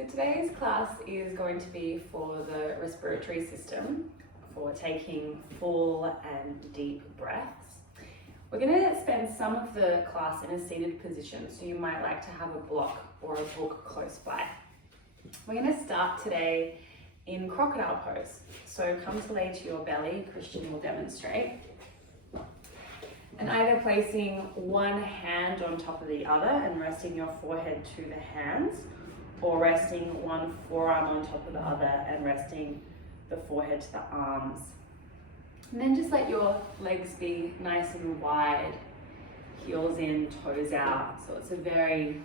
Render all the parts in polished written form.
So today's class is going to be for the respiratory system, for taking full and deep breaths. We're going to spend some of the class in a seated position, so you might like to have a block or a book close by. We're going to start today in crocodile pose. So come to lay to your belly. Christian will demonstrate. And either placing one hand on top of the other and resting your forehead to the hands, or resting one forearm on top of the other and resting the forehead to the arms. And then just let your legs be nice and wide, heels in, toes out. So it's a very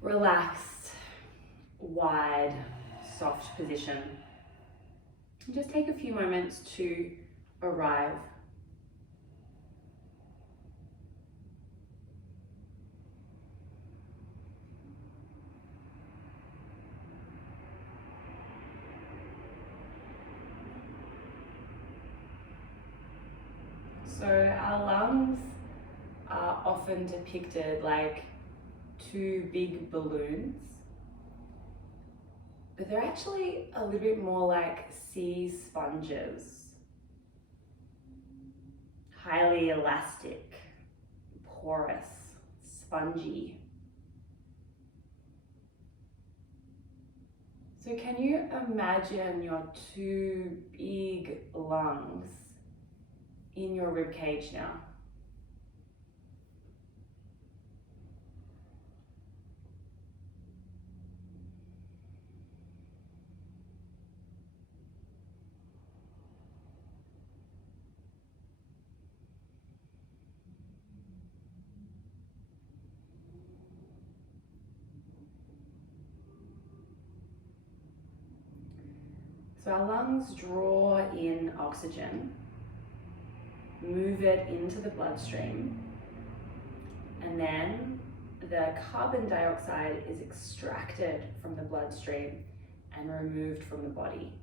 relaxed, wide, soft position. And just take a few moments to arrive. So our lungs are often depicted like two big balloons, but they're actually a little bit more like sea sponges, highly elastic, porous, spongy. So can you imagine your two big lungs in your rib cage now? So our lungs draw in oxygen, move it into the bloodstream, and then the carbon dioxide is extracted from the bloodstream and removed from the body.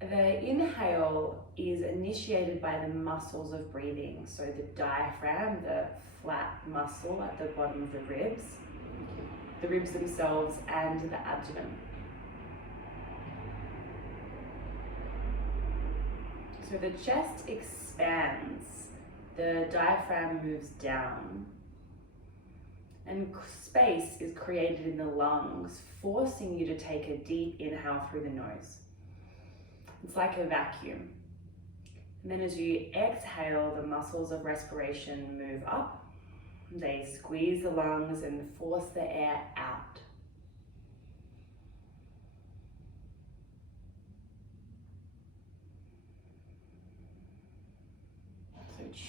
The inhale is initiated by the muscles of breathing, so the diaphragm, the flat muscle at the bottom of the ribs themselves, and the abdomen. So the chest expands, the diaphragm moves down, and space is created in the lungs, forcing you to take a deep inhale through the nose. It's like a vacuum. And then as you exhale, the muscles of respiration move up. They squeeze the lungs and force the air out.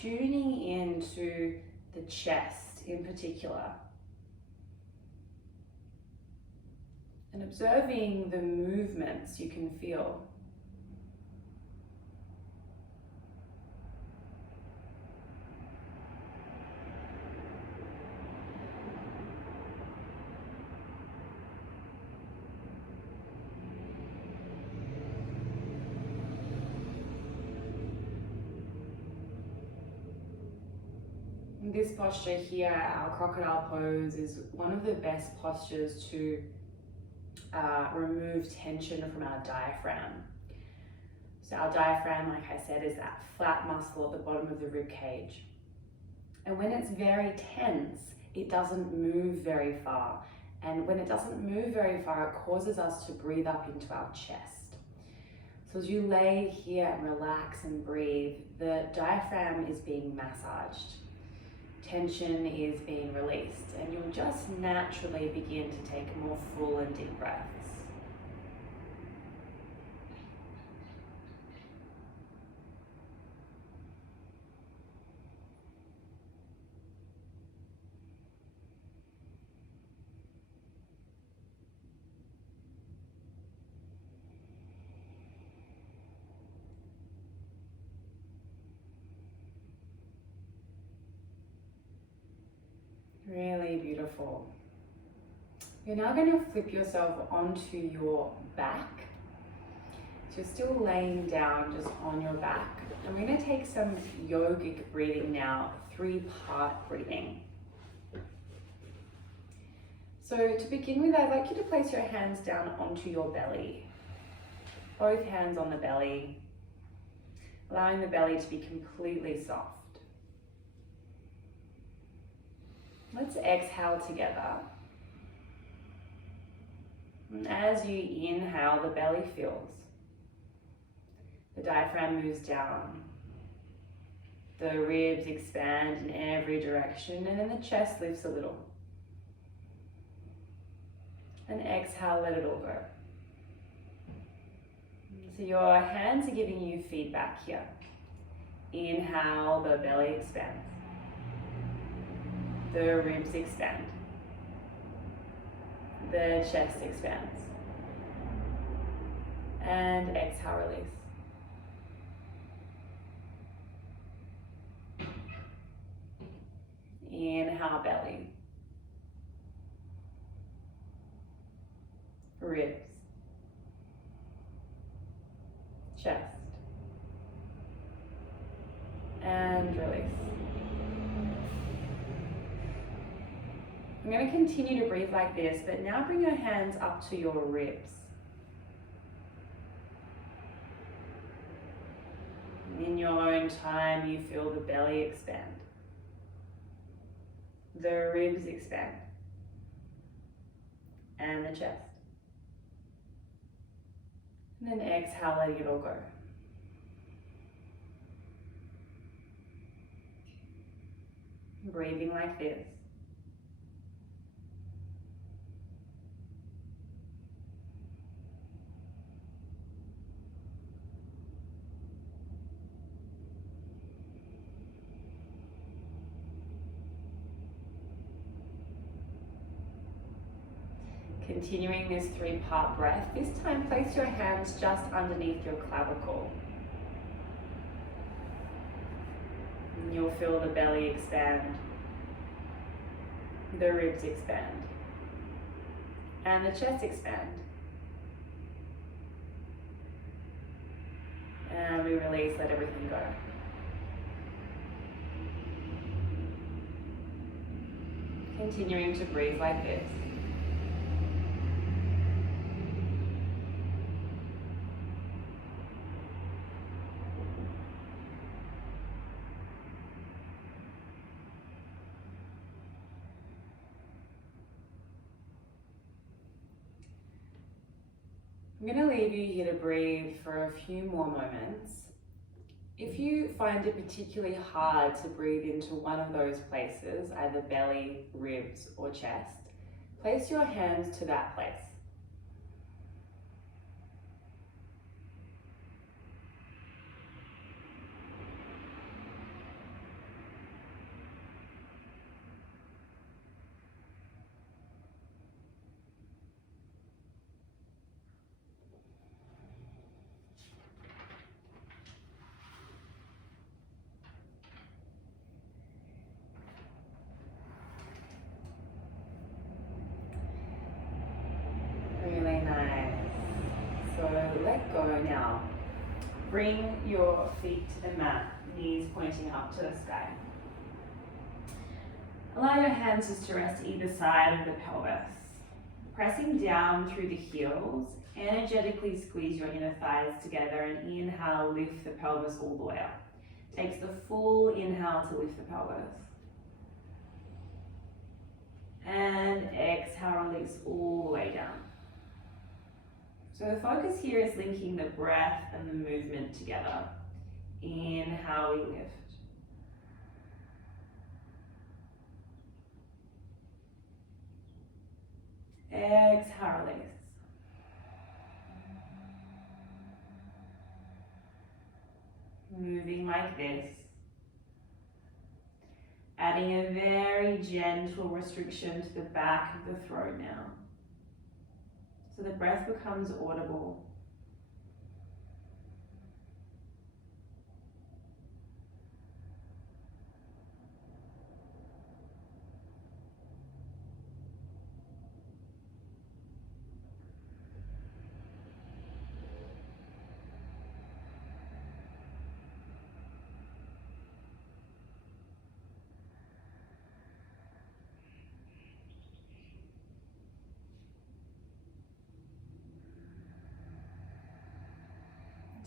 Tuning into the chest in particular and observing the movements you can feel. This posture here, our crocodile pose, is one of the best postures to remove tension from our diaphragm. So our diaphragm, like I said, is that flat muscle at the bottom of the rib cage. And when it's very tense, it doesn't move very far. And when it doesn't move very far, it causes us to breathe up into our chest. So as you lay here and relax and breathe, the diaphragm is being massaged. Tension is being released, and you'll just naturally begin to take more full and deep breaths. Really beautiful. You're now going to flip yourself onto your back. So you're still laying down just on your back. And we're going to take some yogic breathing now, 3-part breathing. So to begin with, I'd like you to place your hands down onto your belly. Both hands on the belly, allowing the belly to be completely soft. Let's exhale together. And as you inhale, the belly fills. The diaphragm moves down. The ribs expand in every direction, and then the chest lifts a little. And exhale, let it all go. So your hands are giving you feedback here. Inhale, the belly expands. The ribs expand. The chest expands. And exhale, release. Inhale, belly. Ribs. Chest. And release. I'm going to continue to breathe like this, but now bring your hands up to your ribs. In your own time, you feel the belly expand. The ribs expand. And the chest. And then exhale, letting it all go. Breathing like this. Continuing this 3-part breath, this time place your hands just underneath your clavicle. And you'll feel the belly expand, the ribs expand, and the chest expand. And we release, let everything go. Continuing to breathe like this. I'm going to leave you here to breathe for a few more moments. If you find it particularly hard to breathe into one of those places, either belly, ribs, or chest, place your hands to that place. Really nice. So let go now. Bring your feet to the mat, knees pointing up to the sky. Allow your hands just to rest either side of the pelvis. Pressing down through the heels, energetically squeeze your inner thighs together and inhale, lift the pelvis all the way up. Takes the full inhale to lift the pelvis. And exhale, release all the way down. So the focus here is linking the breath and the movement together. Inhale, we lift. Exhale, release. Moving like this. Adding a very gentle restriction to the back of the throat now. So the breath becomes audible.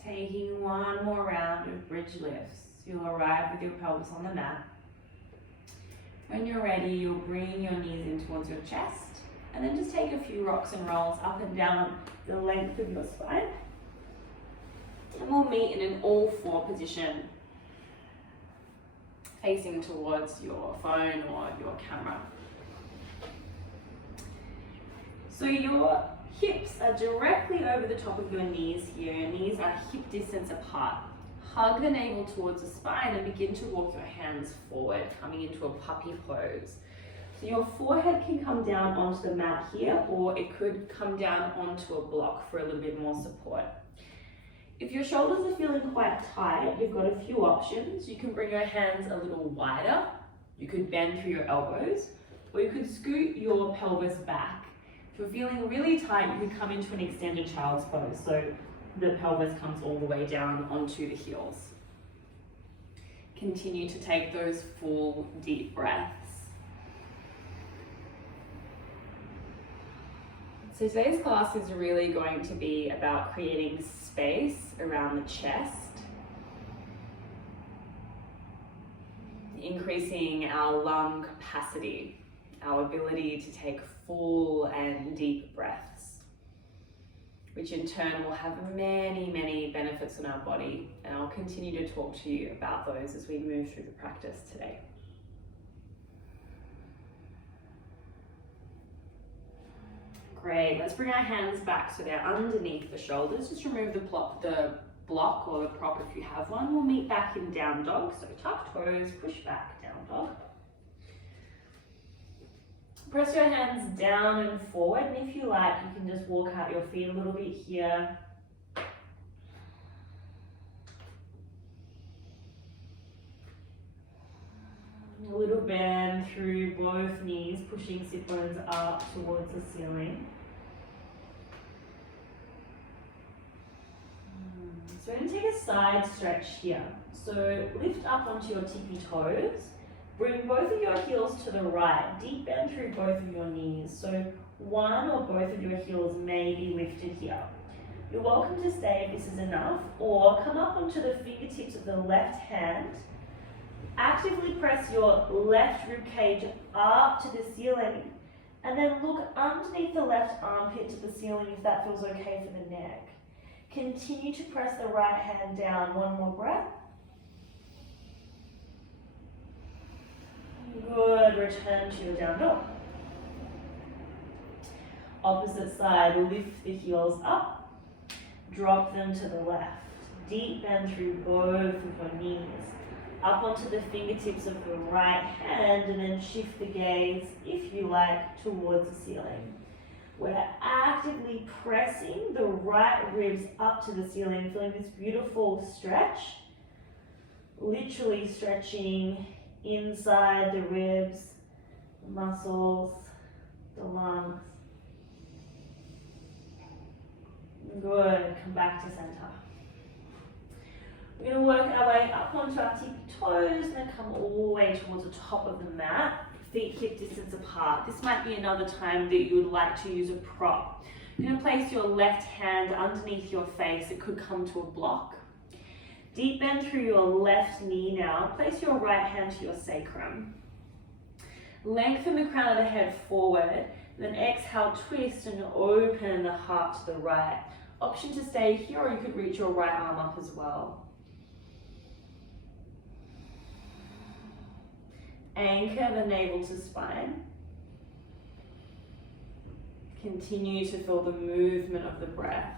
Taking one more round of bridge lifts. You'll arrive with your pelvis on the mat. When you're ready, you'll bring your knees in towards your chest, and then just take a few rocks and rolls up and down the length of your spine. And we'll meet in an all-four position, facing towards your phone or your camera. So your hips are directly over the top of your knees here. Your knees are hip distance apart. Hug the navel towards the spine and begin to walk your hands forward, coming into a puppy pose. So your forehead can come down onto the mat here, or it could come down onto a block for a little bit more support. If your shoulders are feeling quite tight, you've got a few options. You can bring your hands a little wider. You could bend through your elbows, or you could scoot your pelvis back. If you're feeling really tight, you can come into an extended child's pose. So the pelvis comes all the way down onto the heels. Continue to take those full deep breaths. So today's class is really going to be about creating space around the chest, increasing our lung capacity, our ability to take full and deep breaths, which in turn will have many, many benefits on our body. And I'll continue to talk to you about those as we move through the practice today. Great, let's bring our hands back so they're underneath the shoulders. Just remove the block or the prop if you have one. We'll meet back in down dog. So tuck toes, push back, down dog. Press your hands down and forward, and if you like, you can just walk out your feet a little bit here. A little bend through both knees, pushing sit bones up towards the ceiling. So we're going to take a side stretch here. So lift up onto your tippy toes. Bring both of your heels to the right. Deep bend through both of your knees. So one or both of your heels may be lifted here. You're welcome to stay if this is enough, or come up onto the fingertips of the left hand. Actively press your left rib cage up to the ceiling, and then look underneath the left armpit to the ceiling if that feels okay for the neck. Continue to press the right hand down. One more breath. Good, return to your down dog. Opposite side, lift the heels up, drop them to the left. Deep bend through both of your knees. Up onto the fingertips of the right hand, and then shift the gaze, if you like, towards the ceiling. We're actively pressing the right ribs up to the ceiling, feeling this beautiful stretch. Literally stretching inside the ribs, the muscles, the lungs. Good, come back to center. We're going to work our way up onto our tippy toes and then come all the way towards the top of the mat, feet hip distance apart. This might be another time that you would like to use a prop. You're going to place your left hand underneath your face. It could come to a block. Deep bend through your left knee now. Place your right hand to your sacrum. Lengthen the crown of the head forward. Then exhale, twist and open the heart to the right. Option to stay here, or you could reach your right arm up as well. Anchor the navel to spine. Continue to feel the movement of the breath.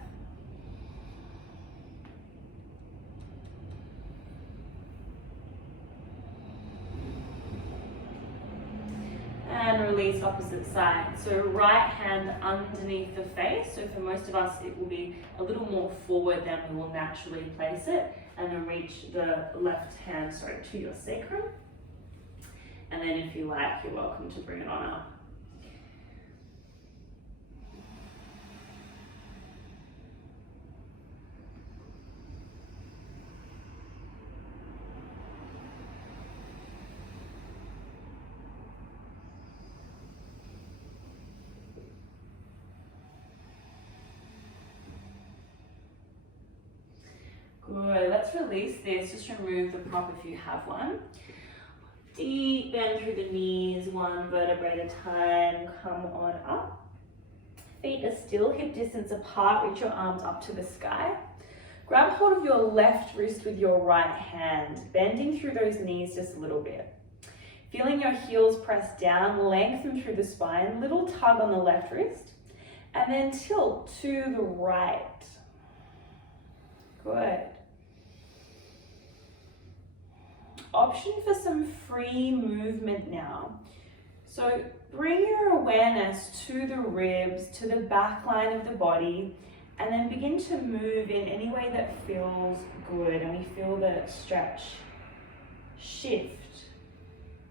And release opposite side. So right hand underneath the face. So for most of us, it will be a little more forward than we will naturally place it. And then reach the left hand, to your sacrum. And then if you like, you're welcome to bring it on up. Good, let's release this. Just remove the prop if you have one. Deep bend through the knees, one vertebrae at a time. Come on up. Feet are still hip distance apart. Reach your arms up to the sky. Grab hold of your left wrist with your right hand, bending through those knees just a little bit. Feeling your heels press down, lengthen through the spine, little tug on the left wrist, and then tilt to the right. Good. Option for some free movement now. So bring your awareness to the ribs, to the back line of the body, and then begin to move in any way that feels good, and we feel the stretch shift.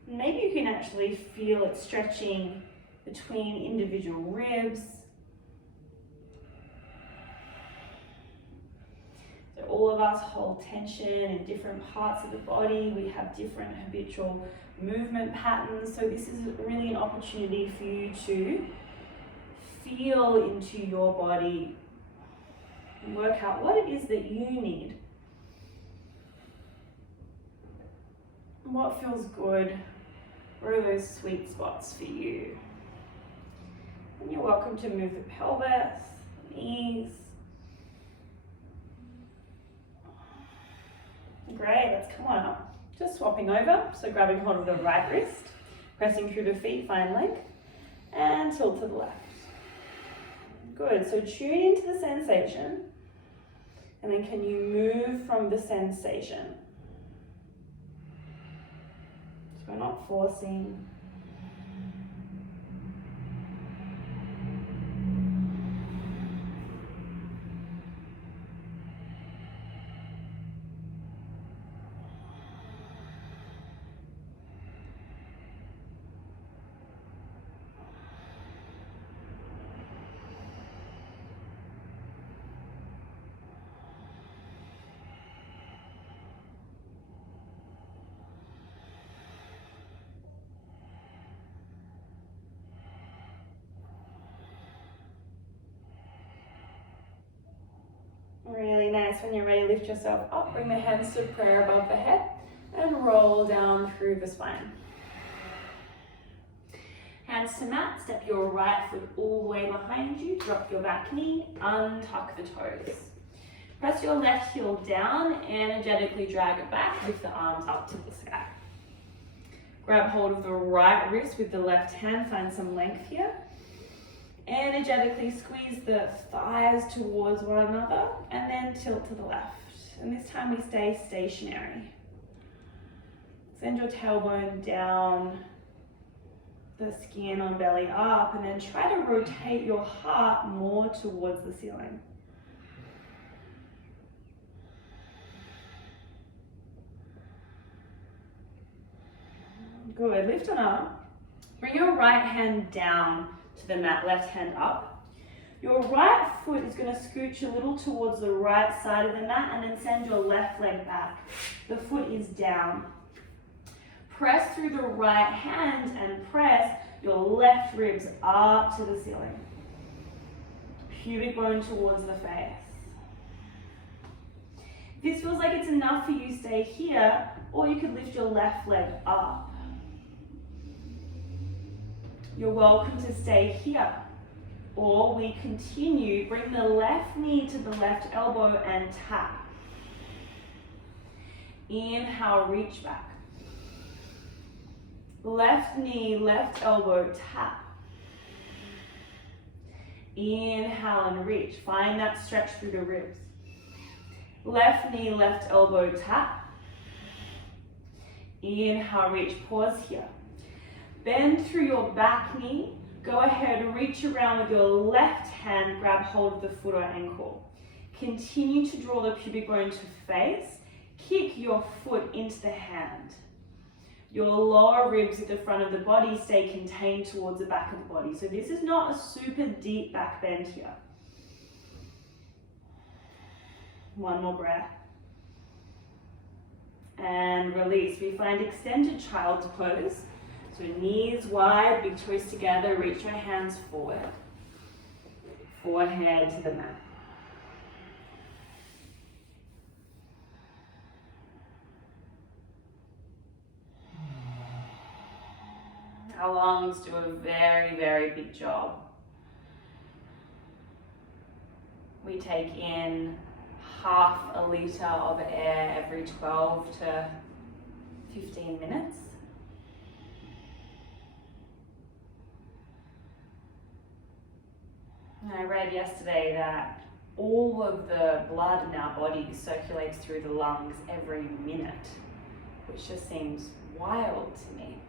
Maybe you can actually feel it stretching between individual ribs. So all of us hold tension in different parts of the body. We have different habitual movement patterns. So this is really an opportunity for you to feel into your body and work out what it is that you need. What feels good? Where are those sweet spots for you? And you're welcome to move the pelvis, knees. Great, let's come on up. Just swapping over, so grabbing hold of the right wrist, pressing through the feet, find length, and tilt to the left. Good, so tune into the sensation, and then can you move from the sensation? So we're not forcing. Really nice. When you're ready, lift yourself up, bring the hands to prayer above the head, and roll down through the spine. Hands to mat, step your right foot all the way behind you, drop your back knee, untuck the toes. Press your left heel down, energetically drag it back, lift the arms up to the sky. Grab hold of the right wrist with the left hand, find some length here. Energetically squeeze the thighs towards one another and then tilt to the left. And this time we stay stationary. Send your tailbone down, the skin on belly up, and then try to rotate your heart more towards the ceiling. Good, lift on up. Bring your right hand down to the mat, left hand up. Your right foot is going to scooch a little towards the right side of the mat and then send your left leg back. The foot is down. Press through the right hand and press your left ribs up to the ceiling. Pubic bone towards the face. If this feels like it's enough for you, stay here, or you could lift your left leg up. You're welcome to stay here, or we continue. Bring the left knee to the left elbow and tap. Inhale, reach back. Left knee, left elbow, tap. Inhale and reach. Find that stretch through the ribs. Left knee, left elbow, tap. Inhale, reach. Pause here. Bend through your back knee. Go ahead and reach around with your left hand, grab hold of the foot or ankle. Continue to draw the pubic bone to face. Kick your foot into the hand. Your lower ribs at the front of the body stay contained towards the back of the body. So this is not a super deep back bend here. One more breath. And release. We find extended child's pose. So knees wide, big toes together, reach your hands forward. Forehead to the mat. Our lungs do a very, very big job. We take in half a litre of air every 12 to 15 minutes. And I read yesterday that all of the blood in our body circulates through the lungs every minute, which just seems wild to me.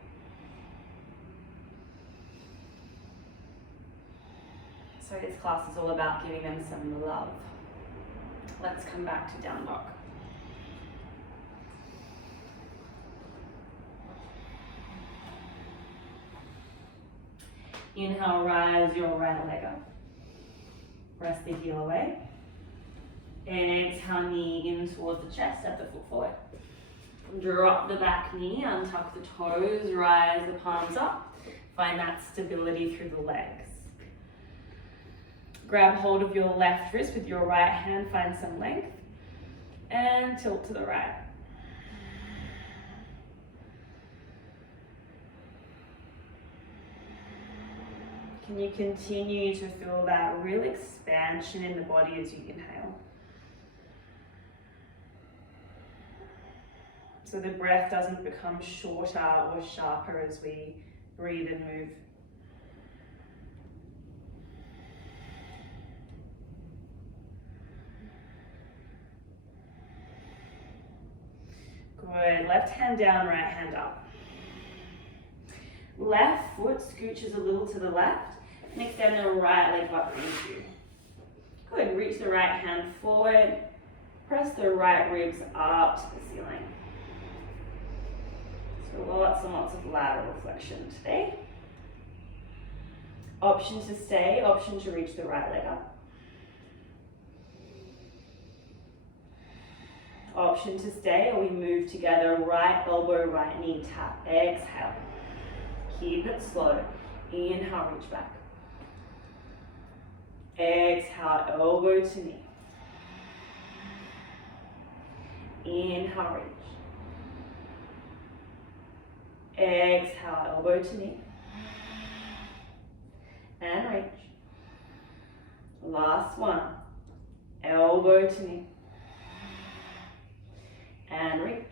So this class is all about giving them some love. Let's come back to down dog. Inhale, rise your right leg up. Press the heel away. Exhale, knee in towards the chest, step the foot forward. Drop the back knee, untuck the toes, rise the palms up. Find that stability through the legs. Grab hold of your left wrist with your right hand, find some length, and tilt to the right. Can you continue to feel that real expansion in the body as you inhale? So the breath doesn't become shorter or sharper as we breathe and move. Good. Left hand down, right hand up. Left foot scooches a little to the left. And extend the right leg up into you. Good. Reach the right hand forward. Press the right ribs up to the ceiling. So lots and lots of lateral flexion today. Option to stay, option to reach the right leg up. Option to stay, or we move together, right elbow, right knee tap. Exhale. Keep it slow. Inhale, reach back. Exhale, elbow to knee. Inhale, reach. Exhale, elbow to knee. And reach. Last one. Elbow to knee. And reach.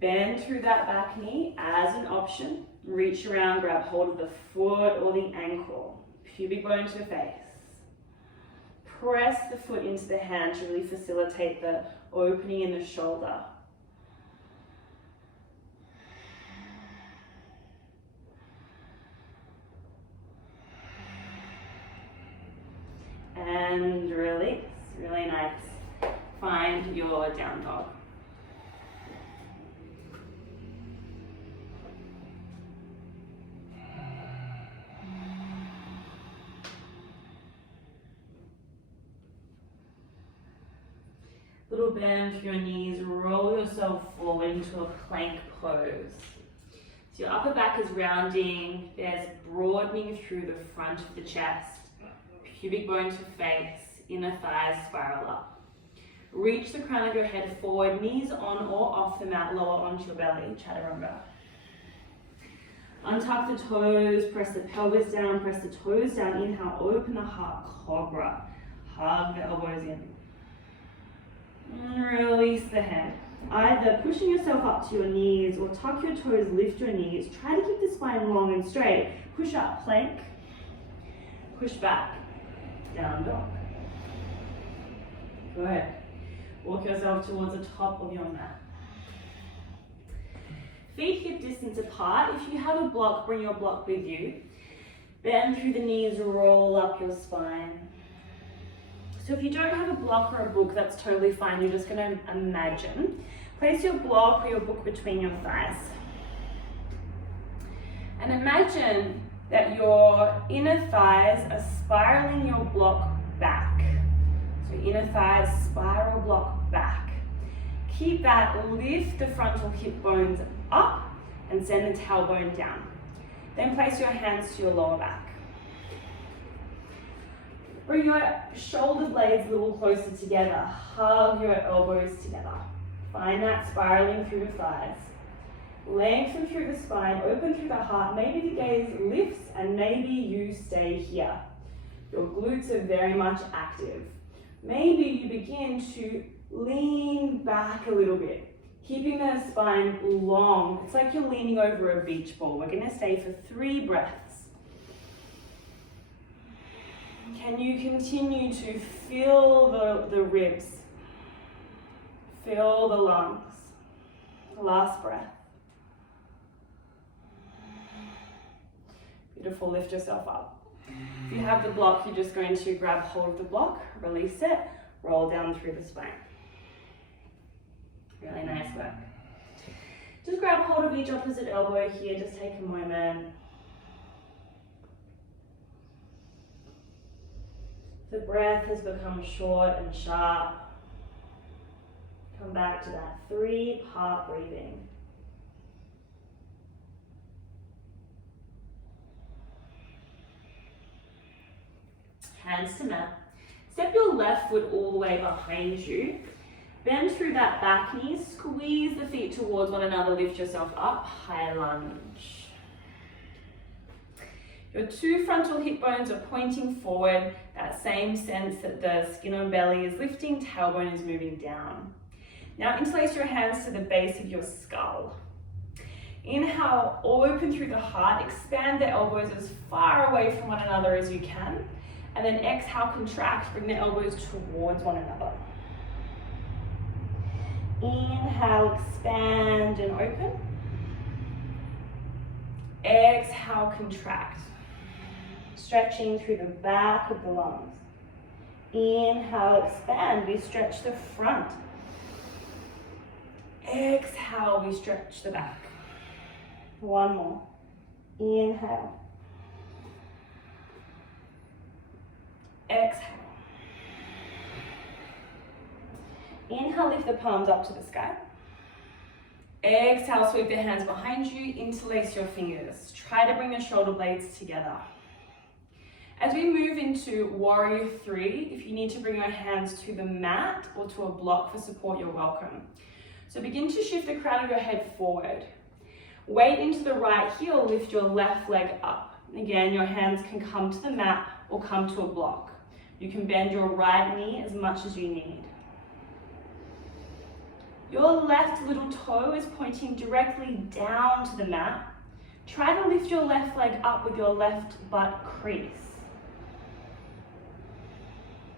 Bend through that back knee as an option. Reach around, grab hold of the foot or the ankle. Pubic bone to the face. Press the foot into the hand to really facilitate the opening in the shoulder. And release. Really nice. Find your down dog. Little bend through your knees, roll yourself forward into a plank pose. So your upper back is rounding, there's broadening through the front of the chest, pubic bone to face, inner thighs spiral up. Reach the crown of your head forward, knees on or off the mat, lower onto your belly, chaturanga. Untuck the toes, press the pelvis down, press the toes down, inhale, open the heart, cobra. Hug the elbows in. Release the head. Either pushing yourself up to your knees or tuck your toes, lift your knees. Try to keep the spine long and straight. Push up, plank. Push back, down dog. Good. Walk yourself towards the top of your mat. Feet hip distance apart. If you have a block, bring your block with you. Bend through the knees, roll up your spine. So if you don't have a block or a book, that's totally fine. You're just going to imagine. Place your block or your book between your thighs. And imagine that your inner thighs are spiraling your block back. So inner thighs spiral block back. Keep that, lift the frontal hip bones up and send the tailbone down. Then place your hands to your lower back. Bring your shoulder blades a little closer together. Hug your elbows together. Find that spiraling through the thighs. Lengthen through the spine, open through the heart. Maybe the gaze lifts and maybe you stay here. Your glutes are very much active. Maybe you begin to lean back a little bit, keeping the spine long. It's like you're leaning over a beach ball. We're going to stay for 3 breaths. Can you continue to feel the ribs? Feel the lungs. Last breath. Beautiful, lift yourself up. If you have the block, you're just going to grab hold of the block, release it, roll down through the spine. Really nice work. Just grab hold of each opposite elbow here, just take a moment. The breath has become short and sharp. Come back to that 3-part breathing. Hands to mat. Step your left foot all the way behind you. Bend through that back knee, squeeze the feet towards one another, lift yourself up, high lunge. Your 2 frontal hip bones are pointing forward, that same sense that the skin on belly is lifting, tailbone is moving down. Now interlace your hands to the base of your skull. Inhale, open through the heart, expand the elbows as far away from one another as you can. And then exhale, contract, bring the elbows towards one another. Inhale, expand and open. Exhale, contract. Stretching through the back of the lungs. Inhale, expand, we stretch the front. Exhale, we stretch the back. One more. Inhale. Exhale. Inhale, lift the palms up to the sky. Exhale, sweep the hands behind you, interlace your fingers. Try to bring the shoulder blades together. As we move into Warrior 3, if you need to bring your hands to the mat or to a block for support, you're welcome. So begin to shift the crown of your head forward. Weight into the right heel, lift your left leg up. Again, your hands can come to the mat or come to a block. You can bend your right knee as much as you need. Your left little toe is pointing directly down to the mat. Try to lift your left leg up with your left butt crease.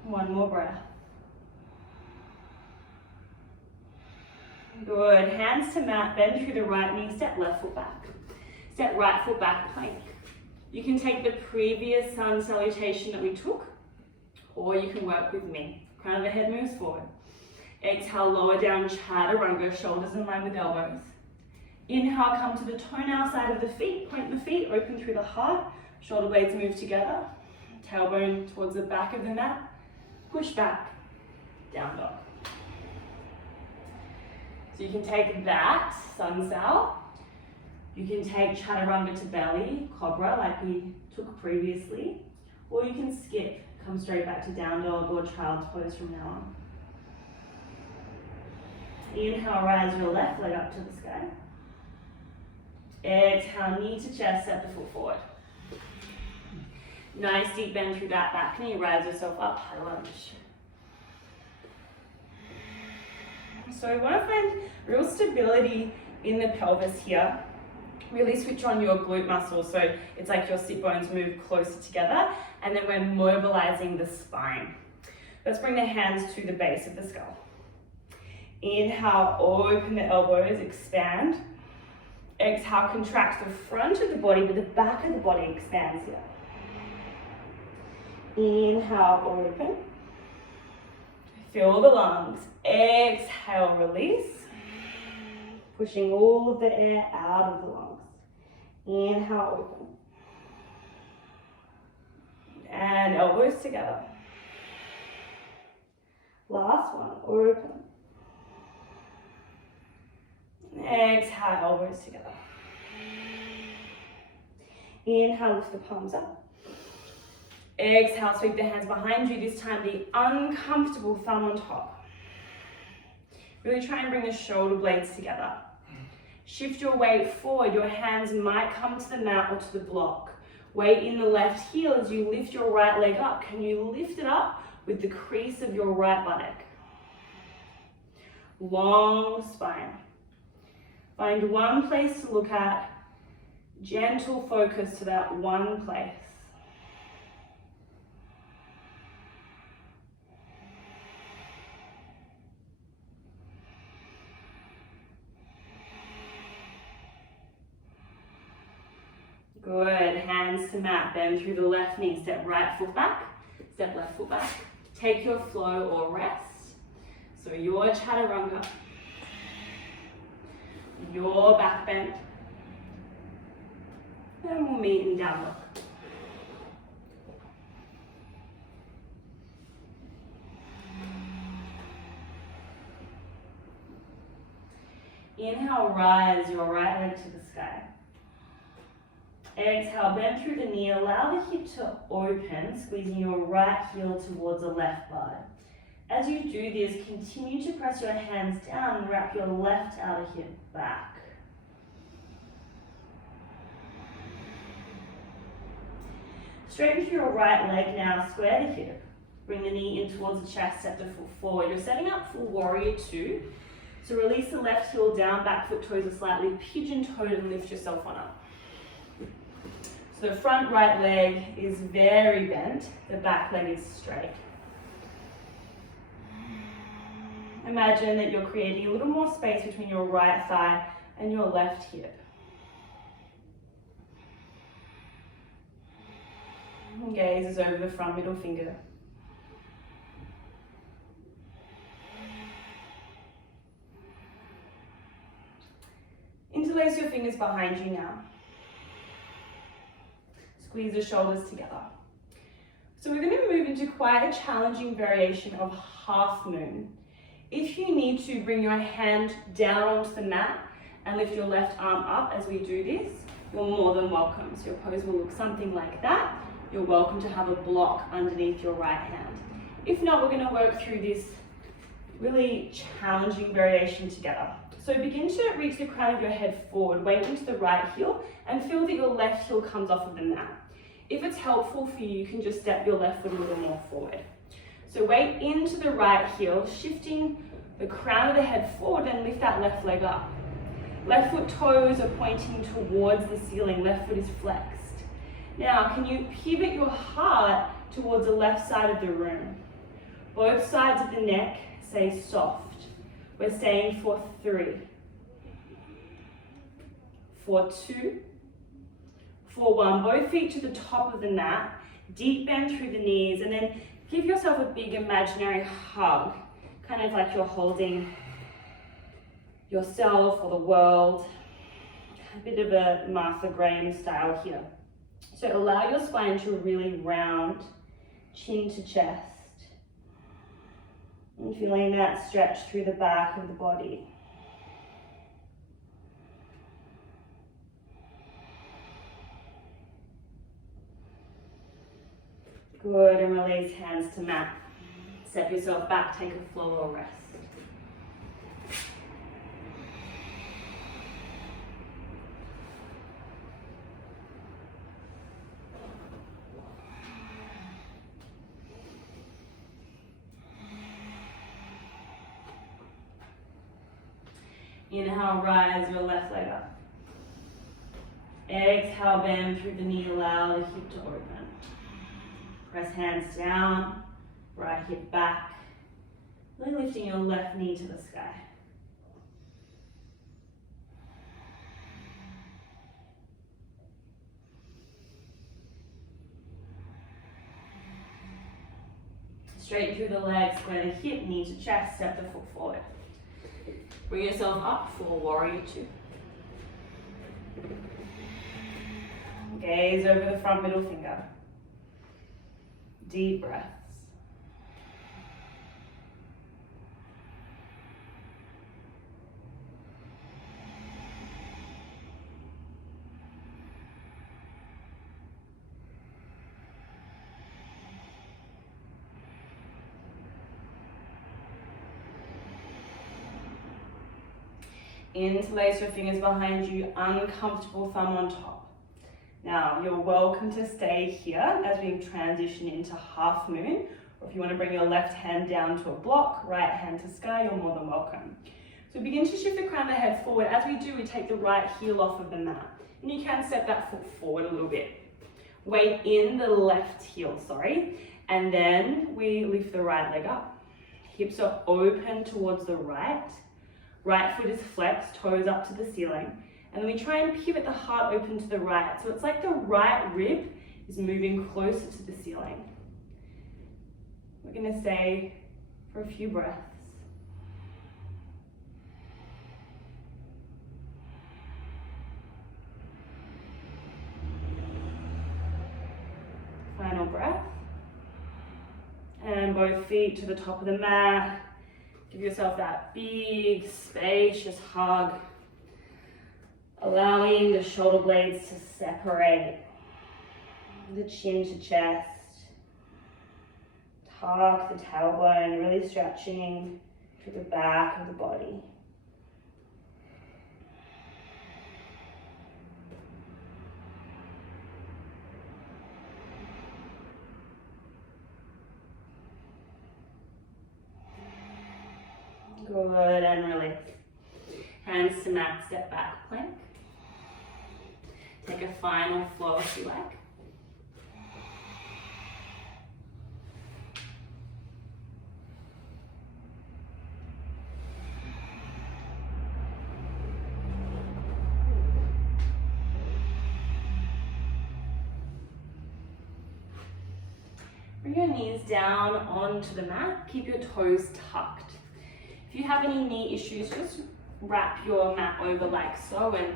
One more breath. Good, hands to mat, bend through the right knee, step left foot back. Step right foot back, plank. You can take the previous sun salutation that we took, or you can work with me. Crown of the head moves forward. Exhale, lower down, chaturanga, shoulders in line with elbows. Inhale, come to the toenail side of the feet, point the feet, open through the heart, shoulder blades move together, tailbone towards the back of the mat, push back, down dog. So you can take that, sun sal. You can take chaturanga to belly, cobra, like we took previously, or you can skip, come straight back to down dog or child's pose from now on. Inhale, rise your left leg up to the sky. Exhale, knee to chest, step the foot forward. Nice deep bend through that back knee, rise yourself up, high lunge. So we want to find real stability in the pelvis here. Really switch on your glute muscles, so it's like your sit bones move closer together, and then we're mobilizing the spine. Let's bring the hands to the base of the skull. Inhale, open the elbows, expand. Exhale, contract the front of the body, but the back of the body expands here. Inhale, open. Fill the lungs. Exhale, release. Pushing all of the air out of the lungs. Inhale, open. And elbows together. Last one, open. Exhale, elbows together. Inhale, lift the palms up. Exhale, sweep the hands behind you. This time, the uncomfortable thumb on top. Really try and bring the shoulder blades together. Shift your weight forward. Your hands might come to the mat or to the block. Weight in the left heel as you lift your right leg up. Can you lift it up with the crease of your right buttock? Long spine. Find one place to look at. Gentle focus to that one place. Good, hands to mat, bend through the left knee, step right foot back, step left foot back. Take your flow or rest. So your chaturanga, your back bend, and we'll meet in down dog. Inhale, rise your right leg to the sky. Exhale, bend through the knee, allow the hip to open, squeezing your right heel towards the left thigh. As you do this, continue to press your hands down and wrap your left outer hip back. Straighten through your right leg now, square the hip. Bring the knee in towards the chest, step the foot forward. You're setting up for warrior two. So release the left heel down, back foot toes are slightly pigeon-toed and lift yourself on up. So the front right leg is very bent, the back leg is straight. Imagine that you're creating a little more space between your right thigh and your left hip. Gaze is over the front middle finger. Interlace your fingers behind you now. Squeeze the shoulders together. So we're going to move into quite a challenging variation of half moon. If you need to, bring your hand down onto the mat and lift your left arm up as we do this, you're more than welcome. So your pose will look something like that. You're welcome to have a block underneath your right hand. If not, we're going to work through this really challenging variation together. So begin to reach the crown of your head forward, weight into the right heel, and feel that your left heel comes off of the mat. If it's helpful for you, you can just step your left foot a little more forward. So weight into the right heel, shifting the crown of the head forward and lift that left leg up. Left foot toes are pointing towards the ceiling, left foot is flexed. Now, can you pivot your heart towards the left side of the room? Both sides of the neck stay soft. We're staying for 3, for 2, for 1. Both feet to the top of the mat, deep bend through the knees, and then give yourself a big imaginary hug, kind of like you're holding yourself or the world. A bit of a Martha Graham style here. So allow your spine to really round, chin to chest. And feeling that stretch through the back of the body. Good, and release hands to mat. Step yourself back, take a floor or rest. Inhale, rise your left leg up. Exhale, bend through the knee, allow the hip to open. Press hands down, right hip back. Really lifting your left knee to the sky. Straighten through the legs, square the hip, knee to chest, step the foot forward. Bring yourself up for warrior two. Gaze over the front middle finger. Deep breaths. Interlace your fingers behind you, uncomfortable thumb on top. Now, you're welcome to stay here as we transition into half moon, or if you want to bring your left hand down to a block, right hand to sky, you're more than welcome. So begin to shift the crown of the head forward. As we do, we take the right heel off of the mat, and you can step that foot forward a little bit. Weight in the left heel, and then we lift the right leg up. Hips are open towards the right. Right foot is flexed, toes up to the ceiling. And then we try and pivot the heart open to the right. So it's like the right rib is moving closer to the ceiling. We're gonna stay for a few breaths. Final breath. And both feet to the top of the mat. Give yourself that big, spacious hug. Allowing the shoulder blades to separate. The chin to chest. Tuck the tailbone, really stretching to the back of the body. Good, and release. Hands to mat, step back, plank. Take a final flow if you like. Bring your knees down onto the mat. Keep your toes tucked. If you have any knee issues, just wrap your mat over like so and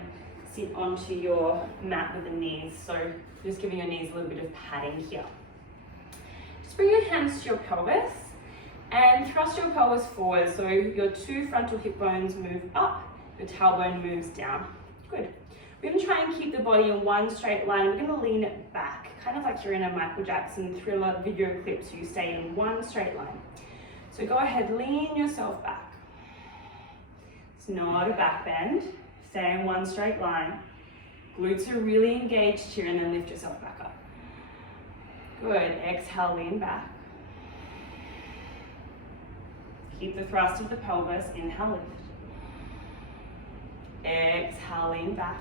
sit onto your mat with the knees. So just giving your knees a little bit of padding here. Just bring your hands to your pelvis and thrust your pelvis forward. So your two frontal hip bones move up, your tailbone moves down. Good. We're gonna try and keep the body in one straight line. We're gonna lean it back, kind of like you're in a Michael Jackson Thriller video clip, so you stay in one straight line. So go ahead, lean yourself back. It's not a back bend. Stay in one straight line. Glutes are really engaged here, and then lift yourself back up. Good, exhale, lean back. Keep the thrust of the pelvis, inhale, lift. Exhale, lean back.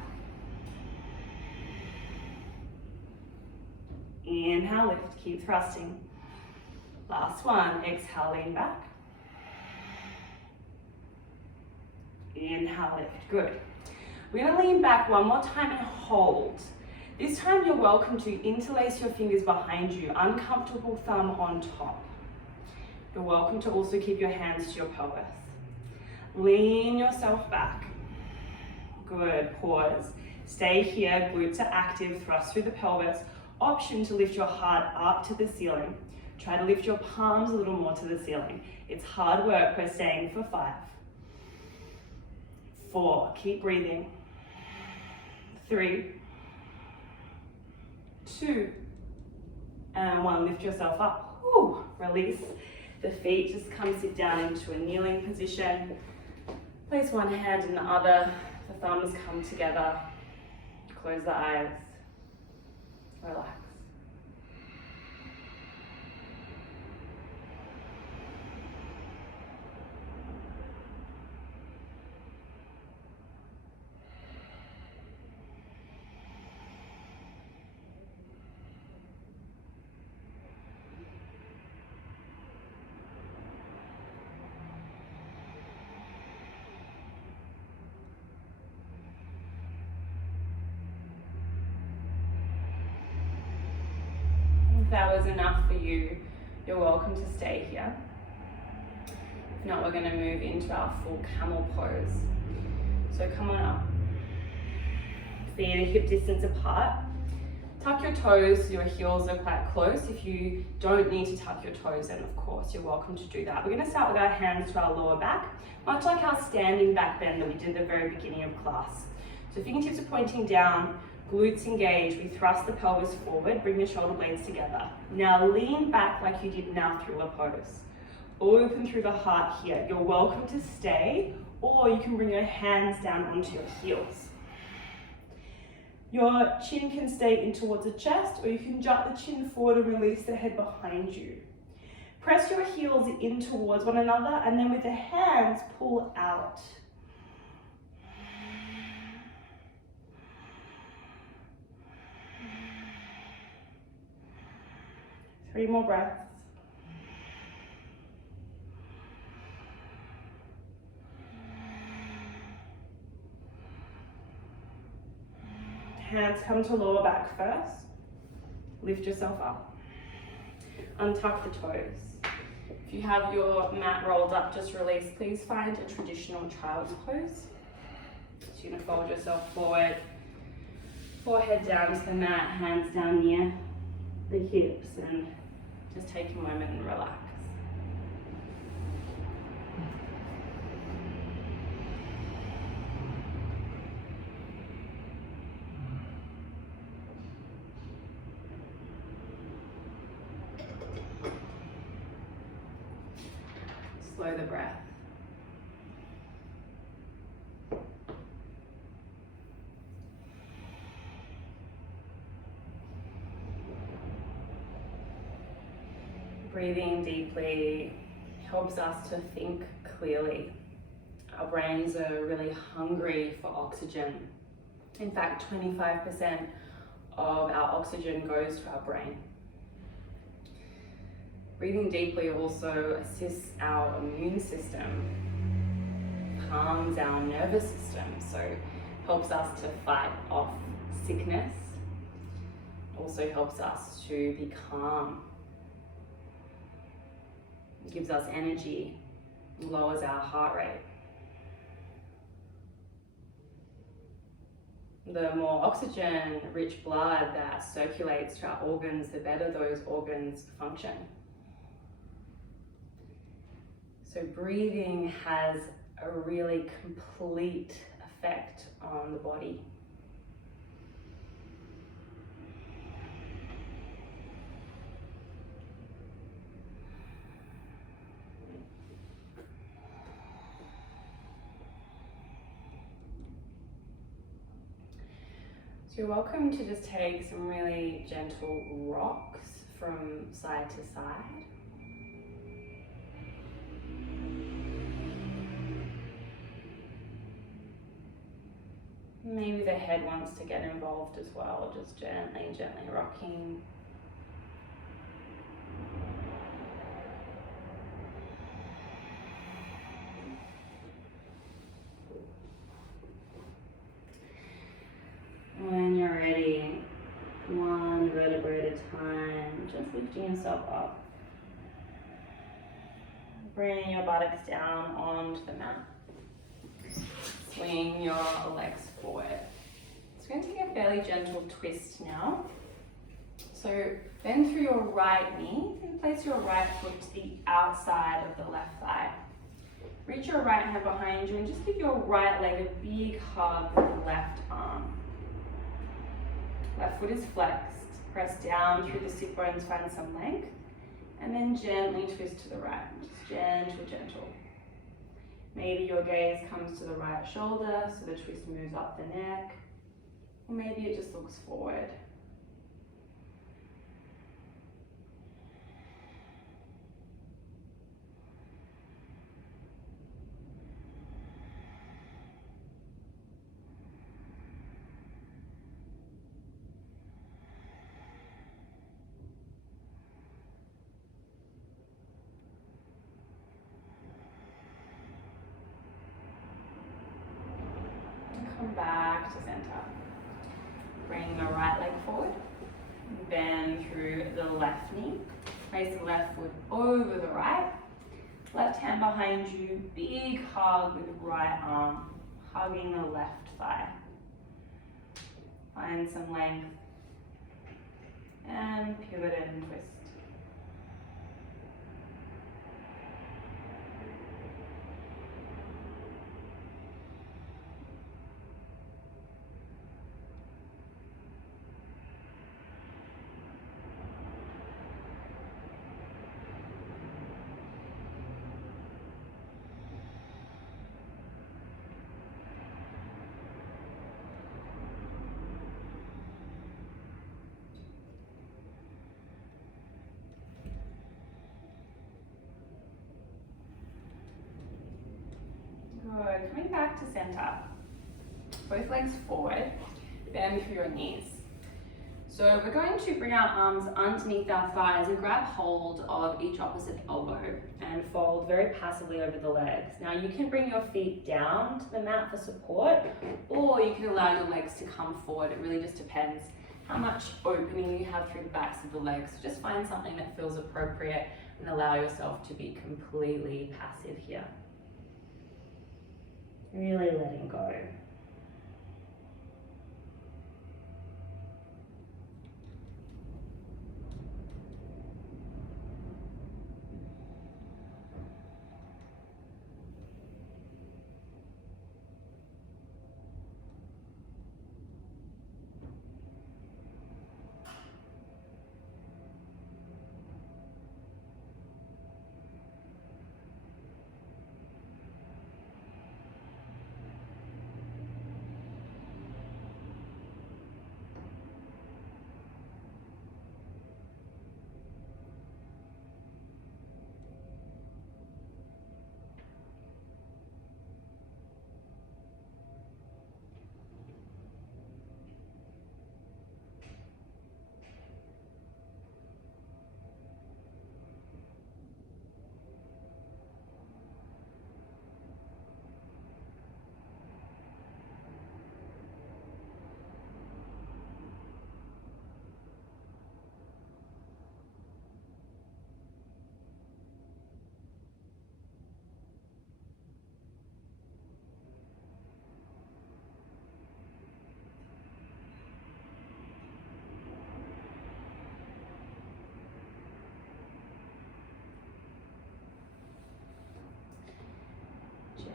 Inhale, lift, keep thrusting. Last one, exhale, lean back. Inhale, lift, good. We're gonna lean back one more time and hold. This time you're welcome to interlace your fingers behind you, uncomfortable thumb on top. You're welcome to also keep your hands to your pelvis. Lean yourself back. Good, pause. Stay here, glutes are active, thrust through the pelvis. Option to lift your heart up to the ceiling. Try to lift your palms a little more to the ceiling. It's hard work, we're staying for 5. 4, keep breathing. 3, 2, and 1, lift yourself up. Whew. Release the feet, just come sit down into a kneeling position. Place one hand in the other, the thumbs come together. Close the eyes, relax. If that was enough for you, you're welcome to stay here. If not, we're going to move into our full camel pose. So come on up. Feet are hip distance apart. Tuck your toes so your heels are quite close. If you don't need to tuck your toes, then of course you're welcome to do that. We're going to start with our hands to our lower back, much like our standing back bend that we did at the very beginning of class. So fingertips are pointing down. Glutes engage, we thrust the pelvis forward, bring your shoulder blades together. Now lean back like you did in our thriller pose. Open through the heart here. You're welcome to stay or you can bring your hands down onto your heels. Your chin can stay in towards the chest, or you can jut the chin forward and release the head behind you. Press your heels in towards one another, and then with the hands, pull out. 3 more breaths. Hands come to lower back first. Lift yourself up. Untuck the toes. If you have your mat rolled up, just release. Please find a traditional child's pose. So you're going to fold yourself forward, forehead down to the mat, hands down near the hips, and just take a moment and relax. Slow the breath. Breathing deeply helps us to think clearly. Our brains are really hungry for oxygen. In fact, 25% of our oxygen goes to our brain. Breathing deeply also assists our immune system, calms our nervous system, so helps us to fight off sickness. Also helps us to be calm. It gives us energy, lowers our heart rate. The more oxygen-rich blood that circulates to our organs, the better those organs function. So breathing has a really complete effect on the body. So you're welcome to just take some really gentle rocks from side to side. Maybe the head wants to get involved as well, just gently rocking. When you're ready, one vertebrae at a time, just lifting yourself up. Bring your buttocks down onto the mat. Swing your legs forward. So we're going to take a fairly gentle twist now. So bend through your right knee and place your right foot to the outside of the left thigh. Reach your right hand behind you and just give your right leg a big hug with the left arm. Left foot is flexed. Press down through the sit bones, find some length, and then gently twist to the right. Just gentle. Maybe your gaze comes to the right shoulder, so the twist moves up the neck, or maybe it just looks forward. Come back to center. Bring the right leg forward. Bend through the left knee. Place the left foot over the right. Left hand behind you. Big hug with right arm, hugging the left thigh. Find some length. And pivot and twist. coming back to center. Both legs forward, bend through your knees. So we're going to bring our arms underneath our thighs and grab hold of each opposite elbow and fold very passively over the legs. Now you can bring your feet down to the mat for support, or you can allow your legs to come forward. It really just depends how much opening you have through the backs of the legs. So just find something that feels appropriate and allow yourself to be completely passive here. Really letting go.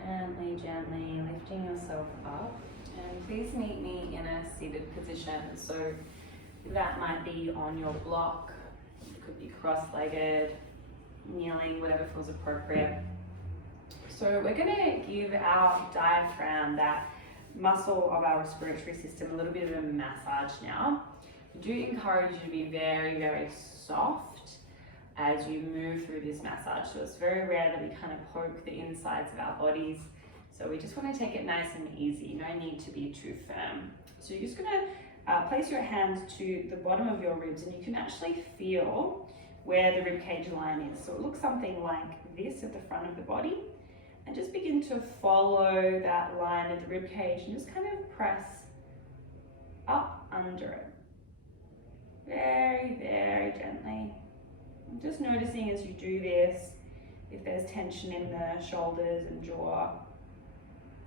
Gently, gently lifting yourself up, and please meet me in a seated position. So that might be on your block, it could be cross-legged, kneeling, whatever feels appropriate. So we're going to give our diaphragm, that muscle of our respiratory system, a little bit of a massage now. I do encourage you to be very, very soft as you move through this massage. So it's very rare that we kind of poke the insides of our bodies. So we just want to take it nice and easy. No need to be too firm. So you're just going to place your hands to the bottom of your ribs, and you can actually feel where the ribcage line is. So it looks something like this at the front of the body. And just begin to follow that line of the ribcage and just kind of press up under it. Very, very gently. I'm just noticing as you do this, if there's tension in the shoulders and jaw.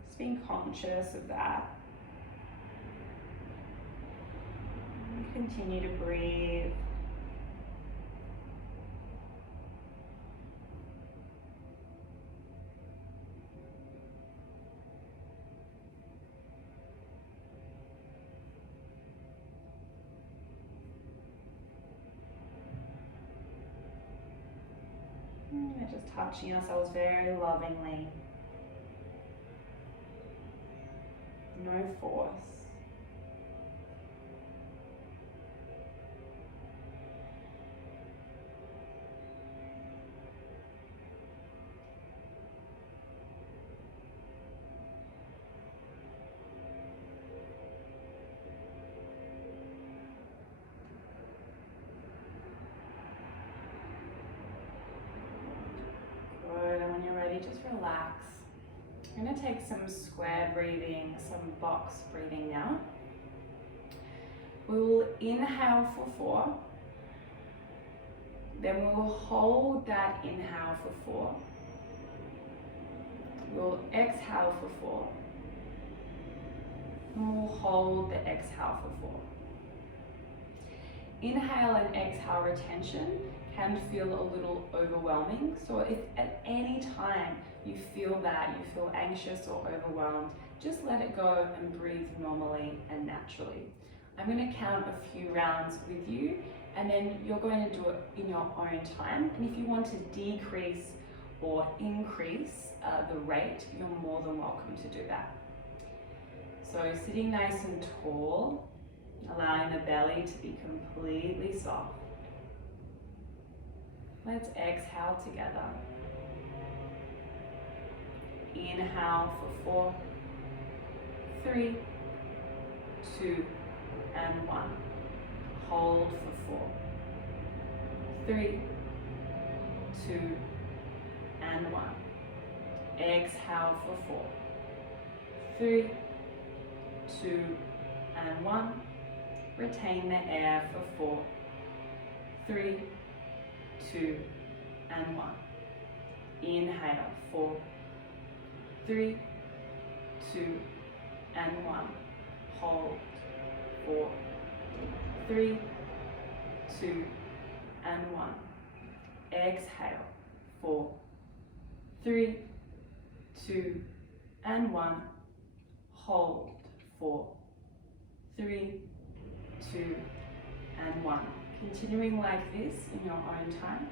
Just being conscious of that. And continue to breathe. We're just touching ourselves very lovingly. No force. Just relax. I'm going to take some square breathing, some box breathing now. We will inhale for 4. Then we will hold that inhale for 4. We'll exhale for 4. And we'll hold the exhale for 4. Inhale and exhale retention can feel a little overwhelming. So if at any time you feel that, you feel anxious or overwhelmed, just let it go and breathe normally and naturally. I'm going to count a few rounds with you, and then you're going to do it in your own time. And if you want to decrease or increase the rate, you're more than welcome to do that. So sitting nice and tall, allowing the belly to be completely soft. Let's exhale together. Inhale for 4, 3, 2, and 1. Hold for 4, 3, 2, and 1. Exhale for 4, 3, 2, and 1. Retain the air for 4, 3, 2, and 1. Inhale, 4, 3, 2, and 1. Hold, 4, 3, 2, and 1. Exhale, 4, 3, 2, and 1. Hold, 4, 3, 2, and 1. Continuing like this in your own time.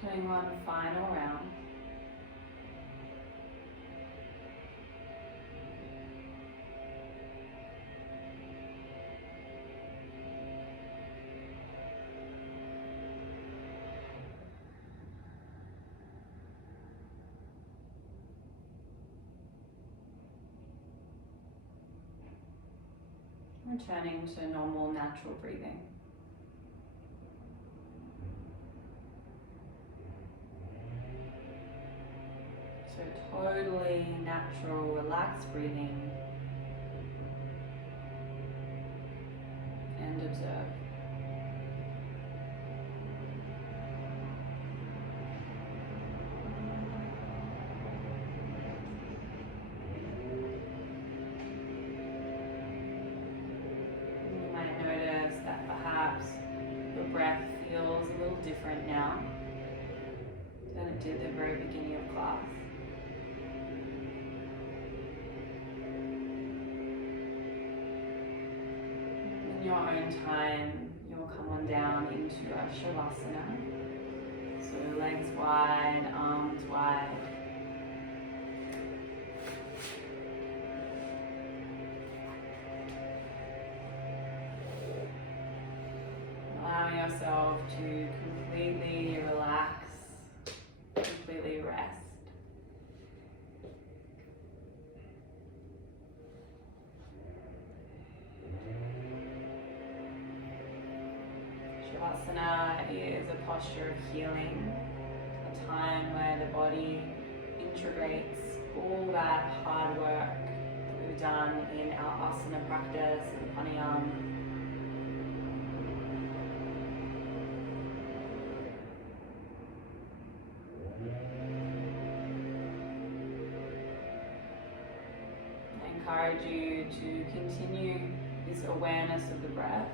Doing one final round. Returning to normal, natural breathing. So totally natural, relaxed breathing. And observe. You might notice that perhaps your breath feels a little different now than it did at the very beginning of class. In your own time, you'll come on down into a shavasana. So legs wide, arms wide. Allowing yourself to completely relax, completely rest. Shavasana is a posture of healing, a time where the body integrates all that hard work that we've done in our asana practice and pranayama. encourage you to continue this awareness of the breath.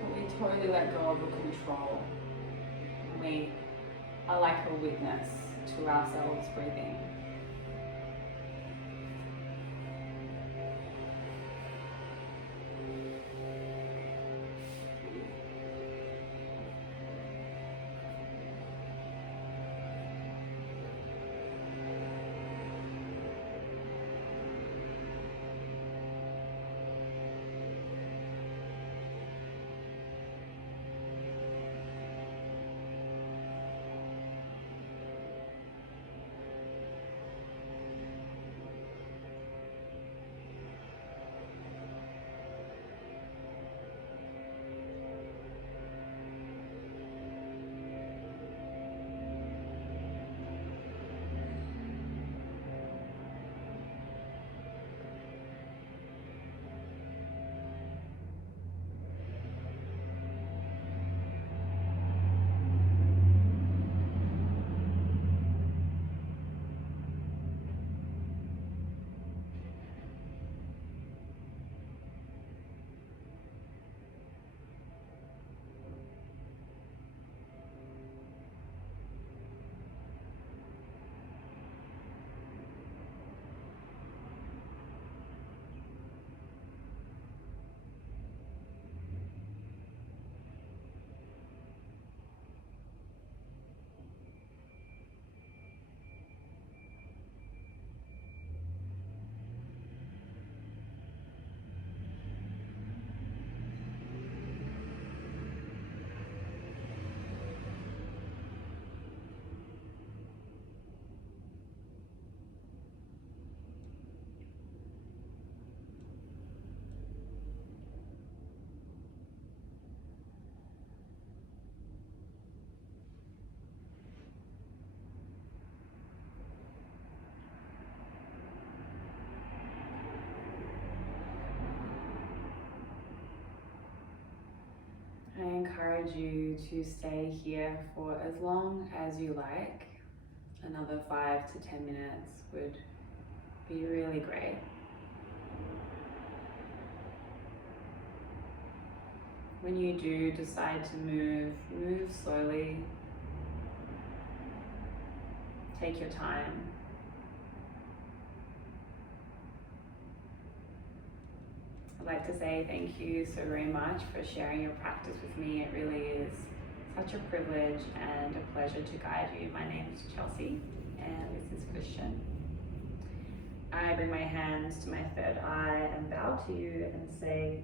But we totally let go of the control. We are like a witness to ourselves breathing. I encourage you to stay here for as long as you like. Another 5 to 10 minutes would be really great. When you do decide to move, move slowly. Take your time. I'd like to say thank you so very much for sharing your practice with me. It really is such a privilege and a pleasure to guide you. My name is Chelsea and this is Christian. I bring my hands to my third eye and bow to you and say